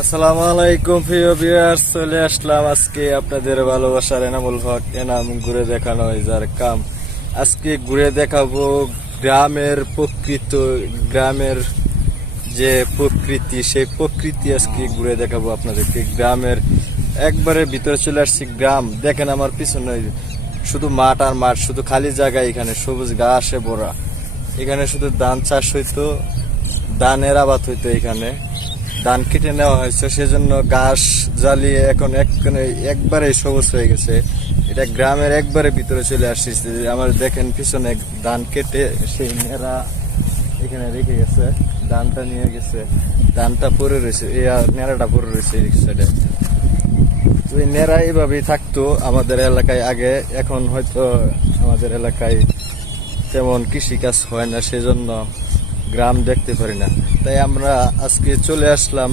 আসসালামু আলাইকুম প্রিয় ভিউয়ার্স, চলে আসলাম আজকে আপনাদের ভালোবাসার এনামুল হক এনাম ঘুরে দেখানো যার কাম। আজকে ঘুরে দেখাবো গ্রামের গ্রামের যে প্রকৃতি, সেই প্রকৃতি আজকে ঘুরে দেখাবো আপনাদেরকে। গ্রামের একবারে ভিতরে চলে আসছি। গ্রাম দেখেন আমার পিছনে শুধু মাঠ আর মাঠ, শুধু খালি জায়গা, এখানে সবুজ ঘাসে ভরা। এখানে শুধু ধান চাষ হইতো, ধানের আবাদ হইতো। এখানে ধান কেটে নেওয়া হয়েছে, সেজন্য ঘাস জ্বালিয়ে এখন একবারে সবুজ হয়ে গেছে। এটা গ্রামের একবারে ভিতরে চলে আসছে। আমার দেখেন পিছনে ধান কেটে সেই নেড়া এখানে রেখে গেছে, ধানটা নিয়ে গেছে, ধানটা পরে রয়েছে, এই নেড়াটা পরে রয়েছে এই সাইডে। তো এই নেড়া এইভাবেই থাকতো আমাদের এলাকায় আগে। এখন হয়তো আমাদের এলাকায় তেমন কৃষিকাজ হয় না, সেজন্য গ্রাম দেখতে পারি না। তাই আমরা আজকে চলে আসলাম